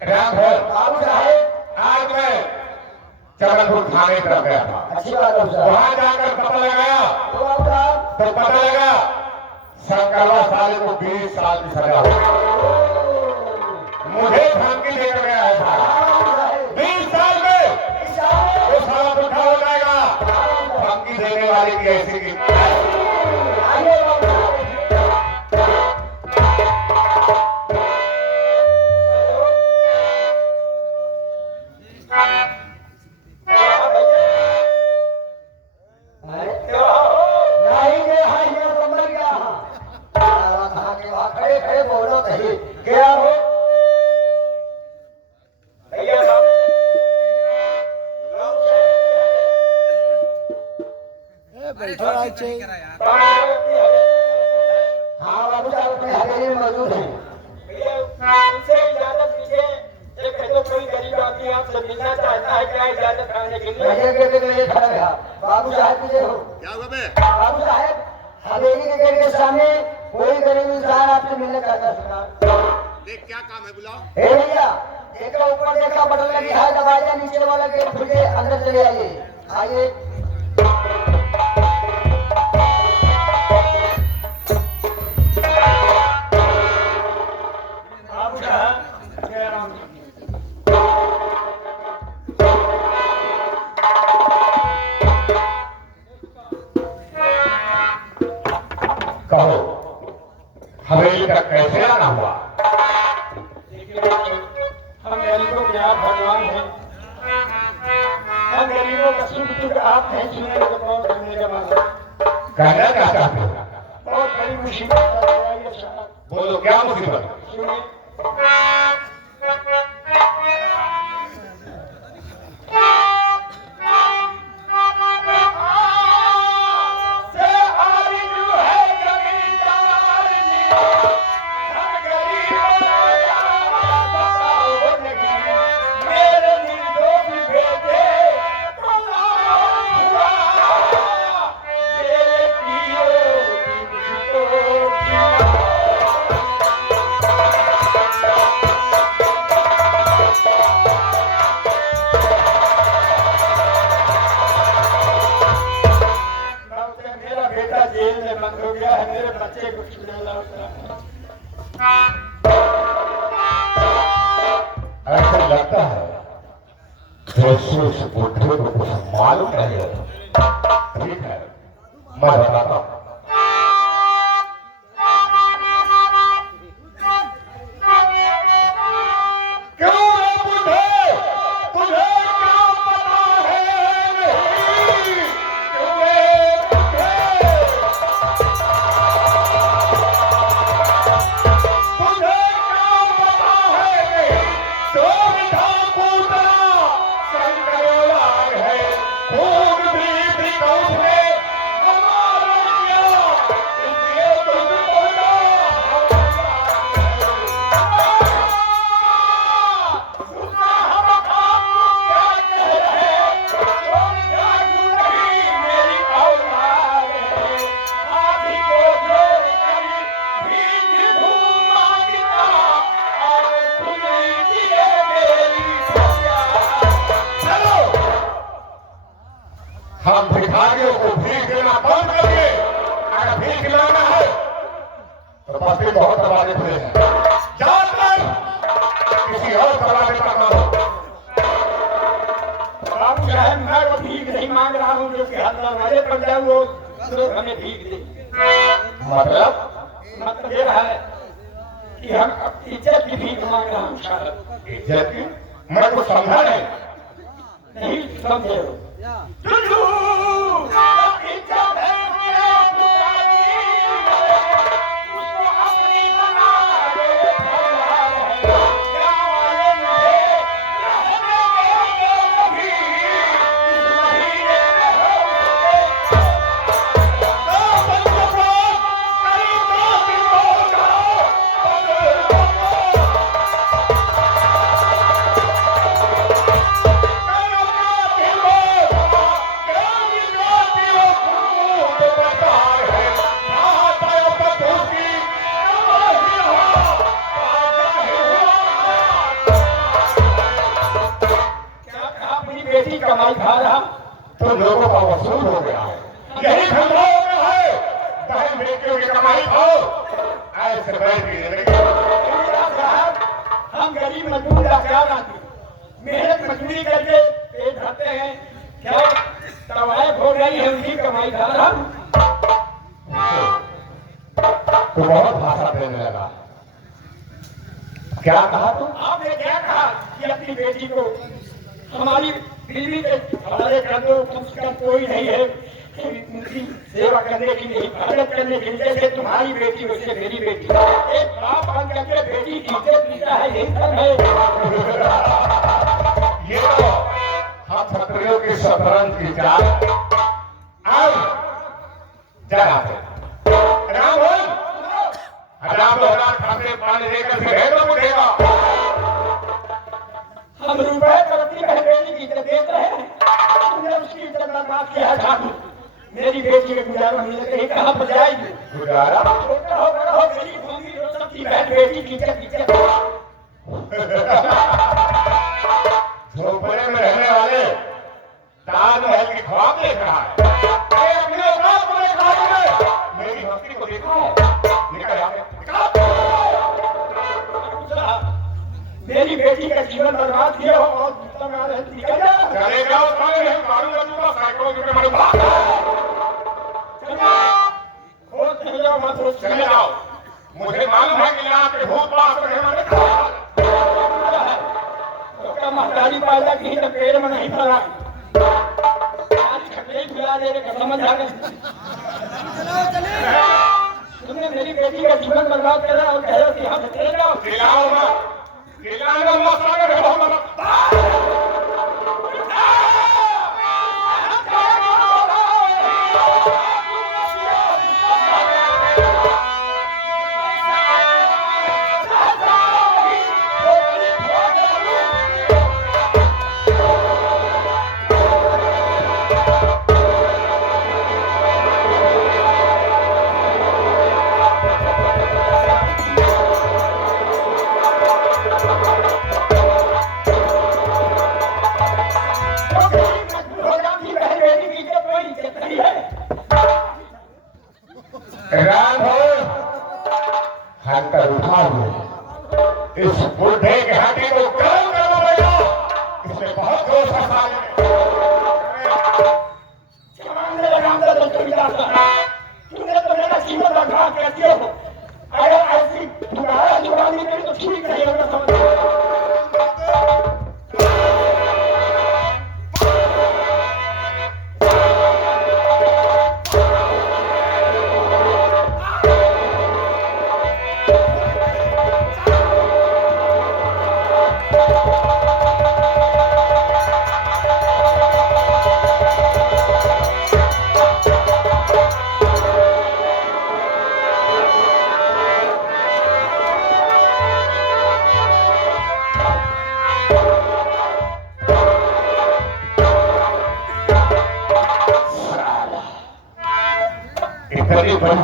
राम है। बाबू साहब आज मैं जबलपुर थाने तरफ गया था। अच्छी बात है साहब। वहां जाकर पता लगाया तो बाबू साहब तो पता लगा शंकरवा साले को 20 साल की सजा हो गई। मुझे धमकी देकर गया है साहब 20 साल में वो साला बुढ़ा हो जाएगा। धमकी देने वाले की ऐसी की हाँ बाबू साहब अपने हवेली में मौजूद हैं। उनसे इजाजत लीजिए। एक है तो कोई गरीब आदमी आपसे मिलना चाहता है, क्या इजाजत खाने के लिए? गेट के लिए खड़ा रहा। बाबू साहब की जय हो। क्या हुआ बे? बाबू साहब हवेली के गेट के सामने कोई गरीब इंसान आपसे मिलने चाहता है सरकार। देख क्या काम है, बुलाओ। हे भैया देखो ऊपर देखा बटन लगी है, दबाइए नीचे वाला गेट खुल के अंदर चले आइए। आइए बाबू साहब जय राम। कहो हवेली का कैसे आना हुआ? देखिए हम गरीबों के आप भगवान हैं। हम गरीबों का सुख दुख आप नहीं सुनेंगे तो कौन सुनेगा मालूम? कहना क्या चाहते हो? बहुत बड़ी मुसीबत चल रही है साहब। बोलो क्या मुसीबत? सुनिए जेल में बंद हो गया है, मेरे बच्चे को छुड़ा लाओ। ऐसा लगता है जैसे उस बुढ़े को कुछ मालूम नहीं है। ठीक है मैं बताता हूँ। हम भिखारियों को भीख देना बंद करिए। अगर भीख लाना है तो बस्ती बहुत दरवाजे खुले हैं, जाकर किसी और दरवाजे पर मारो। बाबू साहब मैं वो भीख नहीं मांग रहा हूँ जो कि हमारे पर जाओ वो लोग हमें भीख दे। मतलब ये है कि हम इज्जत की भीख मांग रहा हूँ साहब। इज्जत की? मैं कुछ समझा नहीं। नहीं समझे हो? पी लेंगे। साहब, हम गरीब मजदूर लाचार आदमी मेहनत मजदूरी करके पेट भरते हैं, क्या तवायफ हो गई है उनकी कमाई खा रहा हूं। तो बहुत भाषा देने लगा। क्या कहा तू? आपने क्या कहा कि अपनी बेटी को हमारी बीवी के हवाले कर दो, कम से कम कोई नहीं है उनकी सेवा करने के लिए, हिफाजत करने के लिए, जैसे तुम्हारी बेटी वैसे मेरी बेटी। एक बाप बन करके बेटी की इज्जत देता है, यही सब है। ये तो हम क्षत्रियों की शतरंज की चाल। अब जरा से राम बोल, राम लोग खाते पानी देकर फिर है तो उठेगा। हम रुपए करती है बेटी की इज्जत देते हैं, तुमने उसकी इज्जत बर्बाद किया था। मेरी बेटी का गुजारा नहीं लगे, कहाँ पर जाएगी? गुजारा छोटा हो बड़ा हो गरीब होंगी तो सबकी बहन बेटी की इज्जत। झोपड़े में रहने वाले ताजमहल की ख्वाब देख रहा है। अरे अपने औलाद को देखा है, मेरी भक्ति को देखा है। निकल यहाँ से, मेरी बेटी का जीवन बर्बाद किया हो और निकल जाओ। चले जाओ, साले हैं, मारूंगा तुमको, साइकिलों के मारूंगा। चले जाओ, मत सोच, चले जाओ, मुझे मालूम है कि यहाँ के भूत पास रहे हमारे। तो महतारी पाला कहीं तो पेड़ में नहीं पड़ा, आज खटले खिला दे रहे, समझ आ गए। तुमने मेरी बेटी का जीवन बर्बाद करा और कह रहे हो कि यहाँ से चले जाओ। दिलाओ ना, दिलाना मत सागर है हमारा। हंटर उठा हुए इस बुढ़े के हाथी को गर्म करना पड़ेगा। इसने बहुत जोश है साले में। तुमने तो मेरा जीवन बर्बाद कर दिया हो। अगर ऐसी तुम्हारा जुबानी नहीं तो ठीक नहीं होगा। इतनी बड़ी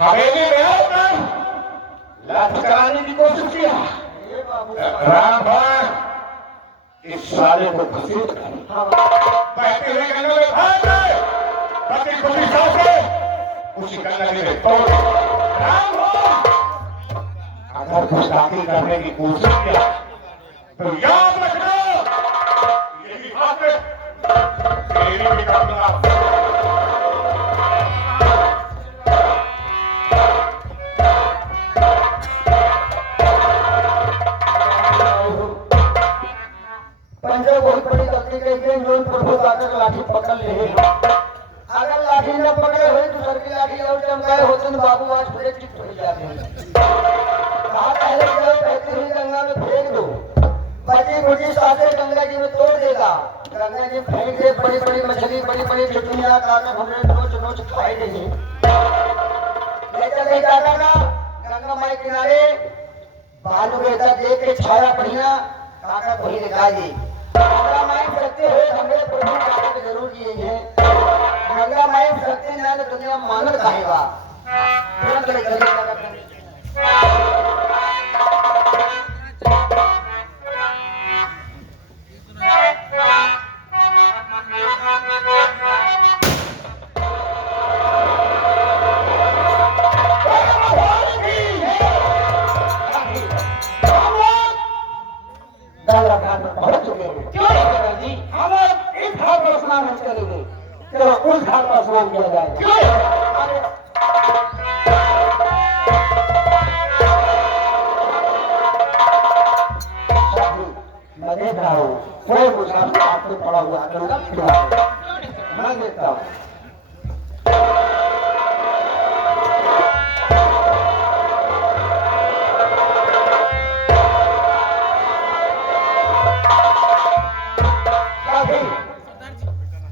हवेली में आकर लाठ चलाने की कोशिश किया। राम भगवान इस साले को घसीट कर बहते हुए गंगा में भाग गए। पति खुशी से उसी गंगा में तोड़ राम भगवान अगर गुस्ताखी करने की कोशिश किया तो याद रखना यही हाथ में तेरी भी करूंगा। बहुत बड़ी गलती करके लोग प्रभु जाकर लाठी पकड़ ले। अगर लाठी न पकड़े हुए तो सर की लाठी और चमकाए होते तो बाबू आज पूरे चित्त हो जाते हैं। कहा पहले जो बहती हुई गंगा में फेंक दो, बची बुची सांसें गंगा जी में तोड़ देगा। गंगा जी फेंक दे, बड़ी बड़ी मछली बड़ी बड़ी चुटनिया काकर हमने नोच नोच खाई देंगे। ले चले काका का गंगा माई किनारे बालू बेटा देख के छाया बढ़िया काका को ही निकालिए। गंगा माई सकते हुए हमें प्रभु काका को जरूर दिए हैं। गंगा माई सकते न तो दुनिया मानव कहेगा। तुरंत ले चले काका भगवान की बाबू आकर का खिला मैं देखता हूँ।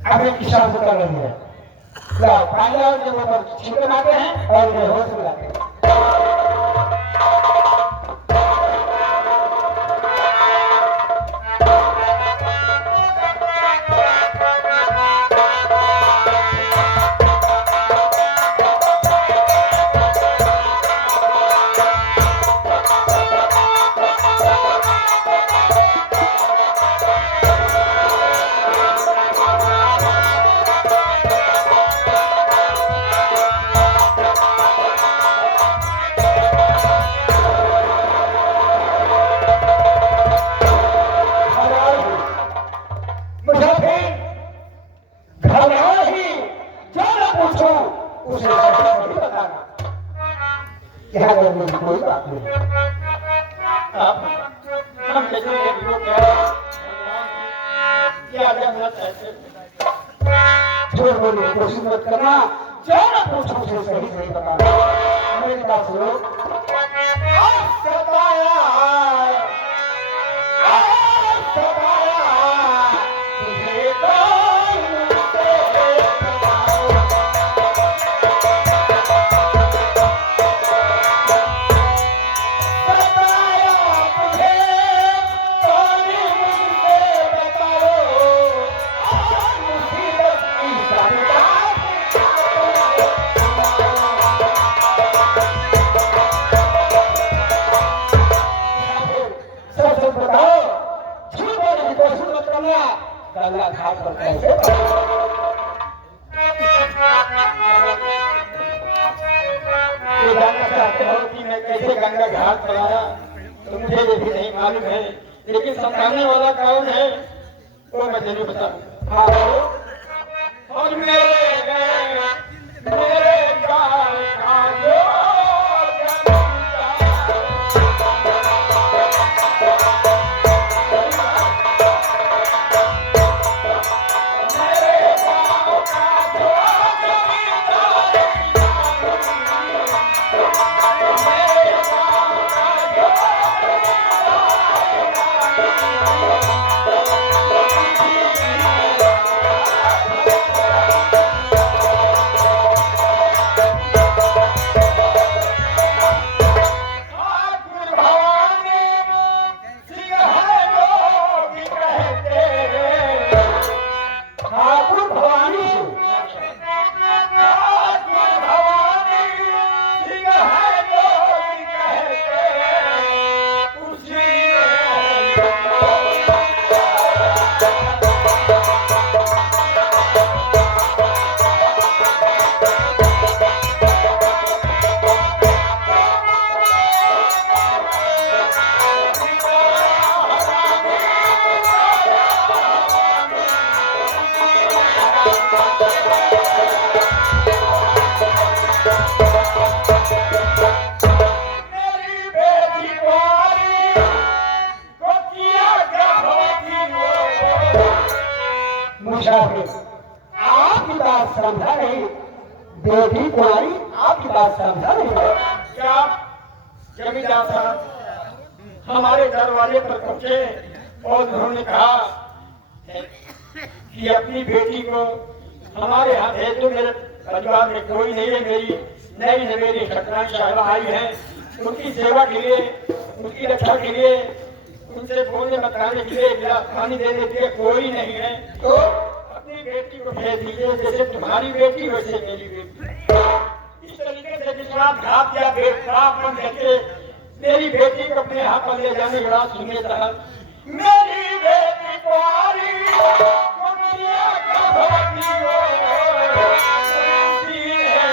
अब एक किसान से कर रही है फाइनल जब ऊपर छिपे आते हैं और ये होश में आते हैं। कोई बात नहीं। हम कैसे क्या जरूरत है छोड़ बोलिए कोशिश मत करना जो ना पूछो उसे सही सही बताना। मेरी बात सुनो गंगा घाट पर कैसे ये जानना चाहते हो कि मैं कैसे गंगा घाट पर आया तो मुझे ये भी नहीं मालूम है, लेकिन समझाने वाला कौन है वो मैं जरूर बताऊं। हाँ और मेरे गाल का जो आपकी बात समझा नहीं, बेटी कुमारी आपकी बात समझा नहीं। क्या जमींदार साहब हमारे दरवाजे पर पहुंचे और उन्होंने कहा कि अपनी बेटी को हमारे यहाँ भेज दो, मेरे परिवार में कोई नहीं है, मेरी नई नवेली सत्यनारायण साहब आई है, उनकी सेवा के लिए, उनकी रक्षा के लिए, उनसे बोलने बताने के लिए, गिलास पानी देने के लिए कोई नहीं है, तो अपनी बेटी को भेज दीजिए, जैसे तुम्हारी बेटी वैसे मेरी बेटी। इस तरीके से विश्वास घात या बेटरापन करके मेरी बेटी को अपने यहाँ पर ले जाने के बाद सुनिए साहब, मेरी बेटी कुंवारी दुनिया का भक्ति हो, ऐसी है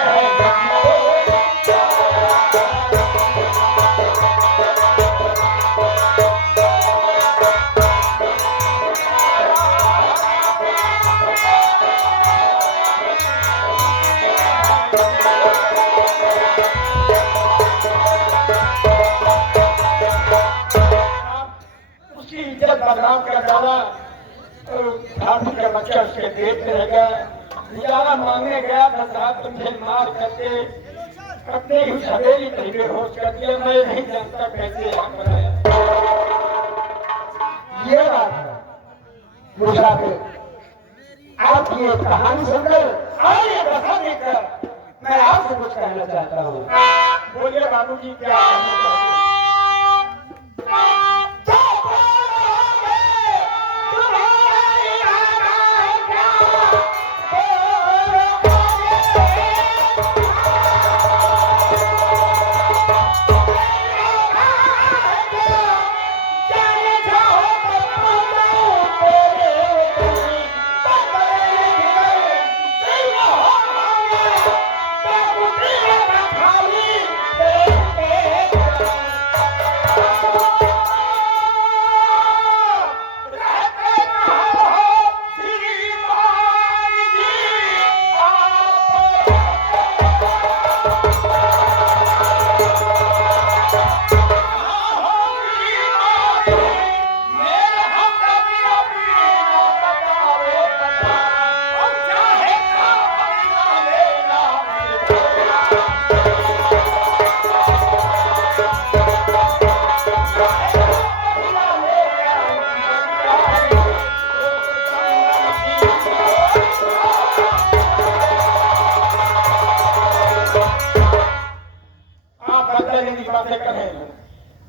उसकी इज्जत बदनाम कर डाला धातु का बच्चा उसके पेट में रह गया। बेचारा मांगने गया था, साहब तुमसे मार करके अपने ही हवेली पर बेहोश कर दिया। मैं नहीं जानता कैसे आप बनाया। ये बात है मुसाफिर, आपकी ये कहानी सुनकर और ये कथा देखकर मैं आपसे कुछ कहना चाहता हूँ। बोलिए बाबूजी, क्या कहना चाहते हैं?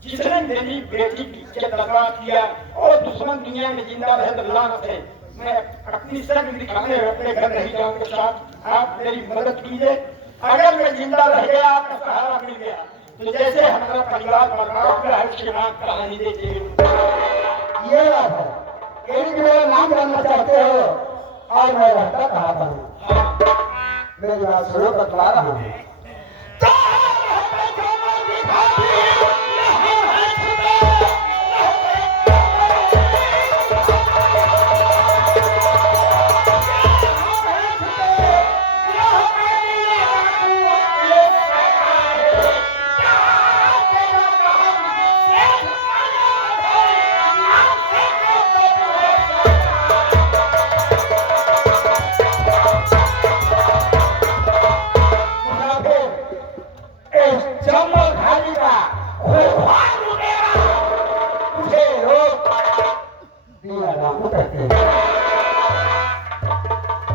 जिसने मेरी बेटी की इज्जत बर्बाद किया और दुश्मन दुनिया में जिंदा रहे तो लानत है। मैं अपनी शक्ल दिखाने अपने घर नहीं जाऊंगा साहब, आप मेरी मदद कीजिए। अगर मैं जिंदा रह गया, आपका सहारा मिल गया, तो जैसे हमारा परिवार बर्बाद हुआ है उसके बाद कहानी दीजिए। ये बात है, यदि मेरा नाम जानना चाहते हो और मैं रहता कहाँ पर हूँ, मेरी बात सुनो, बतला रहा हूँ।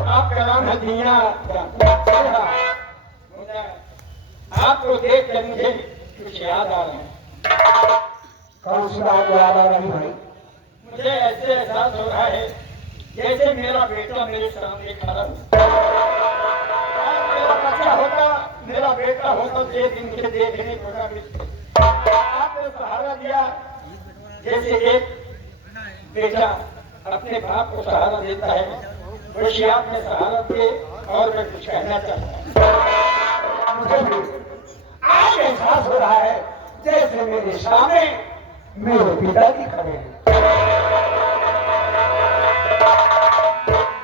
आपका नाम है दीना। आपको देख कर मुझे कुछ याद आ रहा है। कौन सी बात याद आ रही है? मुझे ऐसे एहसास हो रहा है जैसे मेरा बेटा मेरे सामने खड़ा हो। मेरा बच्चा होता, मेरा बेटा होता, तो एक दिन मुझे देखने को ना मिलता। आपने सहारा दिया जैसे एक बेटा अपने बाप को सहारा देता है, वैसे आपने सहारा दिए। और मैं कुछ कहना चाहता हूँ। मुझे भी आज एहसास हो रहा है जैसे मेरे सामने मेरे पिताजी खड़े हैं।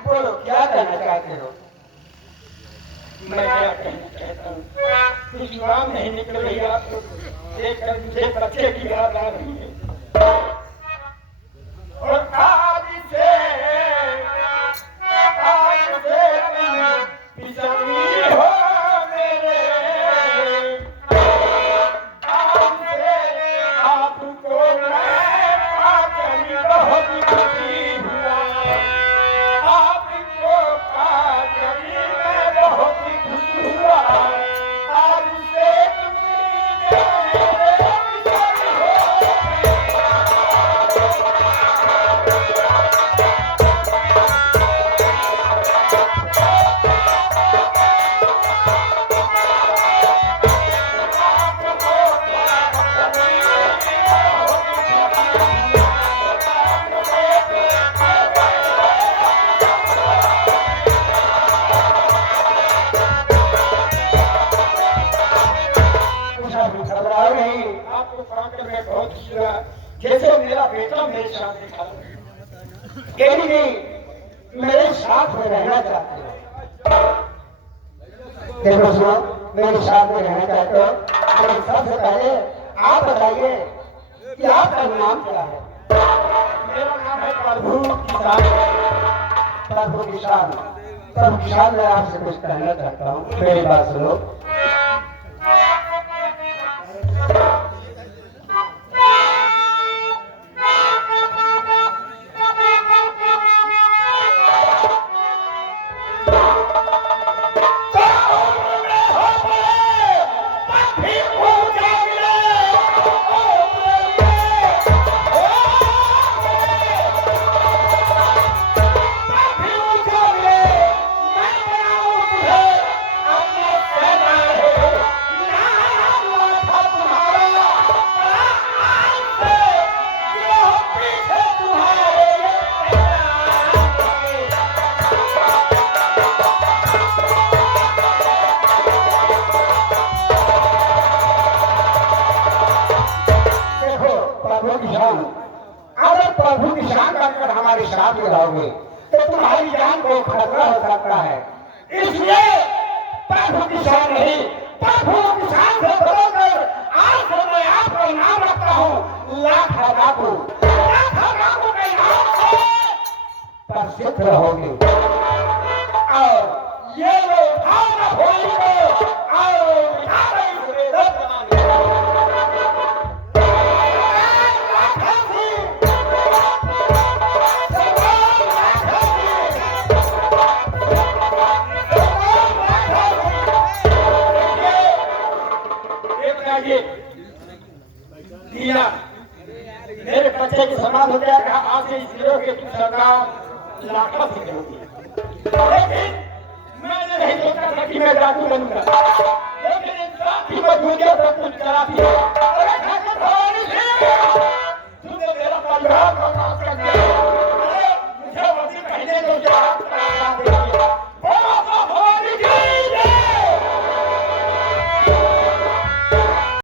बोलो, क्या कहना चाहते हो? मैं क्या कहना चाहता हूँ, कुछ जुबान नहीं निकल रही। आपको देखकर मुझे बच्चे की याद आ रही है। और आज से पिछड़ी हो मेरे, आज से आपको मैं पाकर बहुत खुशी हुआ। आपको पाकर मैं बहुत खुश हुआ। आज से आपको पाकर मैं बहुत खुश हुआ, जैसे मेरा बेटा मेरे सामने खड़ा है। यदि नहीं मेरे साथ में रहना चाहते हो, देखो सुनो, मेरे साथ में रहना चाहते हो, लेकिन सबसे पहले आप बताइए कि आपका नाम क्या है? मेरा नाम है प्रभु किसान। प्रभु किसान मैं आपसे कुछ कहना चाहता हूँ, मेरी बात सुनो। अगर प्रभु किसान बनकर हमारे साथ में रहोगे तो तुम्हारी जान को खतरा हो सकता है। इसलिए प्रभु किसान नहीं, प्रभु किसान से बदलकर आज से मैं आपका नाम रखता हूँ लाखा डाकू। लाखा डाकू के नाम से प्रसिद्ध रहोगे। और ये लोग भावना भोली को और दिया मेरे बच्चे के समान हो गया। आज से इसलिए कि तू सरकार लाखों से होगी, लेकिन मैंने नहीं सोचा था कि मैं डाकू बनूंगा। लेकिन इंसान की मजबूरियत सब कुछ करा दिया।